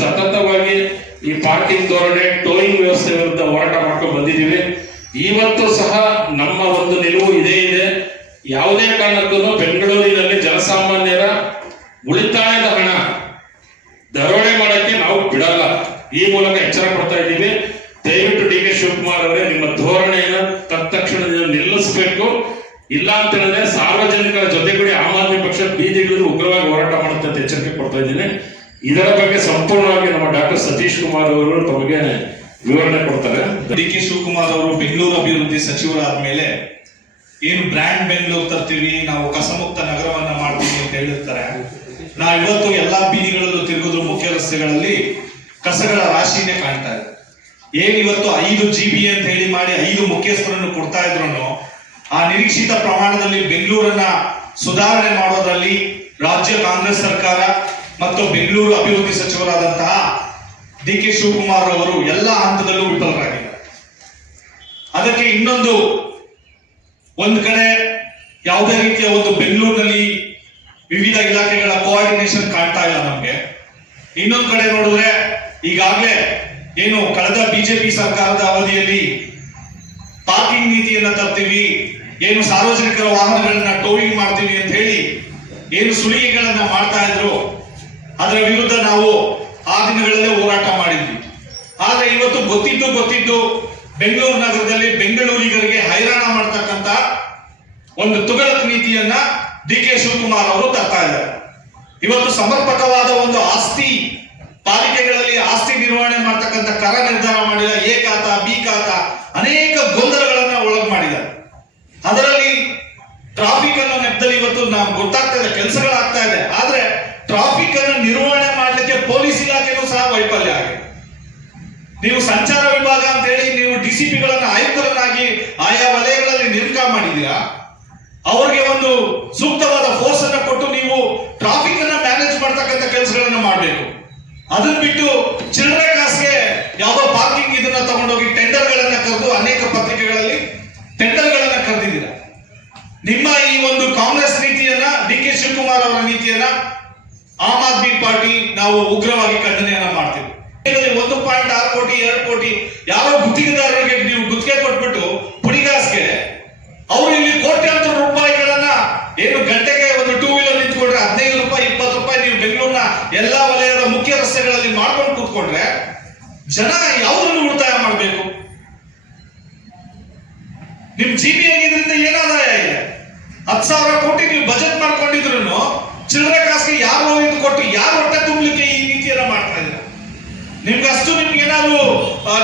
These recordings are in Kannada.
ಸತತವಾಗಿ ಈ ಪಾರ್ಕಿಂಗ್ ಧೋರಣೆ, ಟೋಯಿಂಗ್ ವ್ಯವಸ್ಥೆ ವಿರುದ್ಧ ಹೋರಾಟ ಮಾಡ್ಕೊಂಡು ಬಂದಿದ್ದೀವಿ. ಇವತ್ತು ಸಹ ನಮ್ಮ ಒಂದು ನಿಲುವು ಇದೇ ಇದೆ. ಯಾವುದೇ ಕಾರಣಕ್ಕೂ ಬೆಂಗಳೂರಿನಲ್ಲಿ ಜನಸಾಮಾನ್ಯರ ಉಳಿತಾಯದ ಹಣ ದರೋಡೆ ಮಾಡಕ್ಕೆ ನಾವು ಬಿಡಲ್ಲ. ಈ ಮೂಲಕ ಎಚ್ಚರ ಕೊಡ್ತಾ ಇದ್ದೀವಿ. ದಯವಿಟ್ಟು ಡಿ.ಕೆ. ಶಿವಕುಮಾರ್ ಅವರೇ, ನಿಮ್ಮ ಧೋರಣೆಯನ್ನು ತತ್ಕ್ಷಣದಿಂದ ನಿಲ್ಲಿಸಬೇಕು. ಇಲ್ಲ ಅಂತ ಹೇಳಿದ್ರೆ ಸಾರ್ವಜನಿಕರ ಜೊತೆಗೂಡಿ ಆಮ್ ಆದ್ಮಿ ಪಕ್ಷ ಬೀದಿಗಿಳಿದು ಉಗ್ರವಾಗಿ ಹೋರಾಟ ಮಾಡುತ್ತೆ ಅಂತ ಎಚ್ಚರಿಕೆ ಕೊಡ್ತಾ ಇದ್ದೀನಿ. ಇದರ ಬಗ್ಗೆ ಸಂಪೂರ್ಣವಾಗಿ ನಮ್ಮ ಡಾಕ್ಟರ್ ಸತೀಶ್ ಕುಮಾರ್ ಅವರು ತಮಗೆ ವಿವರಣೆ ಕೊಡ್ತಾರೆ. ಡಿ.ಕೆ. ಶಿವಕುಮಾರ್ ಅವರು ಬೆಂಗಳೂರು ಅಭಿವೃದ್ಧಿ ಸಚಿವರಾದ ಮೇಲೆ ಏನು ಬ್ರ್ಯಾಂಡ್ ಬೆಂಗಳೂರು ತರ್ತೀವಿ, ನಾವು ಕಸಮುಕ್ತ ನಗರವನ್ನ ಮಾಡ್ತೀವಿ ಅಂತ ಹೇಳಿರ್ತಾರೆ. ನಾವು ಇವತ್ತು ಎಲ್ಲಾ ಬೀದಿಗಳಲ್ಲೂ ತಿರುಗಿದ್ರು ಮುಖ್ಯ ರಸ್ತೆಗಳಲ್ಲಿ ಕಸಗಳ ರಾಶಿನೇ ಕಾಣ್ತಾ ಇದೆ. ಏನ್ ಇವತ್ತು 5 GB ಅಂತ ಹೇಳಿ ಮಾಡಿ 5 ಮುಖ್ಯಸ್ಥರನ್ನು ಕೊಡ್ತಾ ಇದ್ರು, ಆ ನಿರೀಕ್ಷಿತ ಪ್ರಮಾಣದಲ್ಲಿ ಬೆಂಗಳೂರನ್ನ ಸುಧಾರಣೆ ಮಾಡೋದ್ರಲ್ಲಿ ರಾಜ್ಯ ಕಾಂಗ್ರೆಸ್ ಸರ್ಕಾರ ಮತ್ತು ಬೆಂಗಳೂರು ಅಭಿವೃದ್ಧಿ ಸಚಿವರಾದಂತಹ ಡಿ.ಕೆ. ಶಿವಕುಮಾರ್ ಅವರು ಎಲ್ಲ ಹಂತದಲ್ಲೂ ವಿಫಲರಾಗಿದ್ದಾರೆ. ಅದಕ್ಕೆ ಇನ್ನೊಂದು ಒಂದು ಕಡೆ ಯಾವುದೇ ರೀತಿಯ ಒಂದು ಬೆಂಗಳೂರಿನಲ್ಲಿ ವಿವಿಧ ಇಲಾಖೆಗಳ ಕೋಆರ್ಡಿನೇಷನ್ ಕಾಣ್ತಾ ಇಲ್ಲ ನಮ್ಗೆ. ಇನ್ನೊಂದು ಕಡೆ ನೋಡಿದ್ರೆ ಈಗಾಗಲೇ ಏನು ಕಳೆದ ಬಿಜೆಪಿ ಸರ್ಕಾರದ ಅವಧಿಯಲ್ಲಿ ಪಾರ್ಕಿಂಗ್ ನೀತಿಯನ್ನ ತರ್ತೀವಿ, ಏನು ಸಾರ್ವಜನಿಕರ ವಾಹನಗಳನ್ನ ಟೋವಿಂಗ್ ಮಾಡ್ತೀವಿ ಅಂತ ಹೇಳಿ ಏನು ಸುಲಿಗೆಗಳನ್ನ ಮಾಡ್ತಾ ಇದ್ರು, ಅದರ ವಿರುದ್ಧ ನಾವು ಆ ದಿನಗಳಲ್ಲೇ ಹೋರಾಟ ಮಾಡಿದ್ವಿ. ಆದ್ರೆ ಇವತ್ತು ಗೊತ್ತಿದ್ದು ಬೆಂಗಳೂರು ನಗರದಲ್ಲಿ ಬೆಂಗಳೂರಿಗರಿಗೆ ಹೈರಾಣ ಮಾಡ್ತಕ್ಕಂತ ಒಂದು ತುಗಲಕ್ ನೀತಿಯನ್ನ ಡಿ.ಕೆ. ಶಿವಕುಮಾರ್ ಅವರು ತರ್ತಾ ಇದ್ದಾರೆ. ಇವತ್ತು ಸಮರ್ಪಕವಾದ ಒಂದು ಆಸ್ತಿ ಪಾಲಿಕೆಗಳಲ್ಲಿ ಆಸ್ತಿ ನಿರ್ವಹಣೆ ಮಾಡ್ತಕ್ಕಂಥ ಕರ ನಿರ್ಧಾರ ಮಾಡಿದ, ಎ ಖಾತಾ, ಬಿ ಖಾತಾ, ಅನೇಕ ಗೊಂದಲಗಳನ್ನ ಒಳಗ್ ಮಾಡಿದ್ದಾರೆ. ಅದರಲ್ಲಿ ಟ್ರಾಫಿಕ್ ಅನ್ನೋ ನೆಪದಲ್ಲಿ ಇವತ್ತು ನಾವು ಗೊತ್ತಾಗ್ತಾ ಇದೆ, ಕೆಲಸಗಳಾಗ್ತಾ ಇದೆ. ಆದ್ರೆ ಟ್ರಾಫಿಕ್ ಅನ್ನು ನಿರ್ವಹಣೆ ಮಾಡಲಿಕ್ಕೆ ಪೊಲೀಸ್ ಇಲಾಖೆಗೂ ಸಹ ವೈಫಲ್ಯ ಆಗಿದೆ. ನೀವು ಸಂಚಾರ ವಿಭಾಗ ಅಂತ ಹೇಳಿ ನೀವು ಡಿಸಿಪಿಗಳನ್ನ ಆಯುಕ್ತರನ್ನಾಗಿ ಆಯಾ ವಲಯಗಳಲ್ಲಿ ನೇಮಕ ಮಾಡಿದ್ದೀರಾ. ಅವರಿಗೆ ಒಂದು ಸೂಕ್ತವಾದ ಫೋರ್ಸ್ ಅನ್ನ ಕೊಟ್ಟು ನೀವು ಟ್ರಾಫಿಕ್ ಅನ್ನ ಮ್ಯಾನೇಜ್ ಮಾಡ್ತಕ್ಕಂಥ ಕೆಲಸಗಳನ್ನ ಮಾಡಬೇಕು. ಅದನ್ನ ಬಿಟ್ಟು ಚಿಲ್ಲರೆ ಕಾಸಿಗೆ ಯಾವುದೋ ಪಾರ್ಕಿಂಗ್ ಇದನ್ನ ತಗೊಂಡೋಗಿ ಟೆಂಡರ್ ಗಳನ್ನ ಕರೆದು ಅನೇಕ ಪತ್ರಿಕೆಗಳಲ್ಲಿ ಟೆಂಡರ್ ಗಳನ್ನ ಕರೆದಿದ್ದೀರಾ. ನಿಮ್ಮ ಈ ಒಂದು ಕಾಂಗ್ರೆಸ್ ನೀತಿಯನ್ನ, ಡಿ.ಕೆ. ಶಿವಕುಮಾರ್ ಅವರ ನೀತಿಯನ್ನ ಆಮ್ ಆದ್ಮಿ ಪಾರ್ಟಿ ನಾವು ಉಗ್ರವಾಗಿ ಖಂಡನೆಯನ್ನ ಮಾಡ್ತೀವಿ. 1.6 ಕೋಟಿ 2 ಕೋಟಿ ಯಾರೋ ಗುತ್ತಿಗೆದಾರರಿಗೆ ನೀವು ಗುತ್ತಿಗೆ ಕೊಟ್ಬಿಟ್ಟು ಪುಡಿಗಾಸ್ಗೆ ಅವರು ಇಲ್ಲಿ ಕೋಟ್ಯಾಂತರ ರೂಪಾಯಿಗಳನ್ನ ಏನು ಗಂಟೆಗೆ ಒಂದು 2 ವೀಲರ್ ನಿಂತ್ಕೊಂಡ್ರೆ 15 ರೂಪಾಯಿ 20 ರೂಪಾಯಿ ನೀವು ಬೆಂಗಳೂರಿನ ಎಲ್ಲಾ ವಲಯದ ಮುಖ್ಯ ರಸ್ತೆಗಳಲ್ಲಿ ಮಾಡ್ಕೊಂಡು ಕೂತ್ಕೊಂಡ್ರೆ ಜನ ಯಾವುದನ್ನು ಉಳಿತಾಯ ಮಾಡಬೇಕು? ನಿಮ್ GB ಆಗಿದ್ರಿಂದ ಏನ್ ಆದಾಯ ಇದೆ? 10,000 ಕೋಟಿ ನೀವು ಬಜೆಟ್ ಮಾಡ್ಕೊಂಡಿದ್ರು ಚಿಲ್ಲರೆ ಕಾಸಿಗೆ ಯಾರು ಇದು ಕೊಟ್ಟು ಯಾರು ಹೊಟ್ಟೆ ತುಂಬಲಿಕ್ಕೆ ಈ ನೀತಿಯನ್ನ ಮಾಡ್ತಾ ಇದ್ದಾರೆ? ನಿಮ್ಗಷ್ಟು ನಿಮ್ಗೆ ಏನಾದ್ರು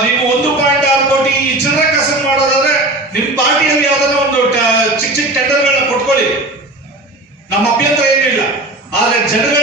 ನೀವು 1.6 ಕೋಟಿ ಚಿಲ್ಲರೆ ಕಾಸನ್ನು ಮಾಡೋದಾದ್ರೆ ನಿಮ್ ಪಾರ್ಟಿಯಲ್ಲಿ ಯಾವ್ದಾದ್ರು ಒಂದು ಚಿಕ್ಕ ಟೆಂಡರ್ಗಳನ್ನ ಕೊಟ್ಕೊಳ್ಳಿ, ನಮ್ಮ ಅಭ್ಯಂತರ ಏನಿಲ್ಲ. ಆದ್ರೆ ಜನಗಳ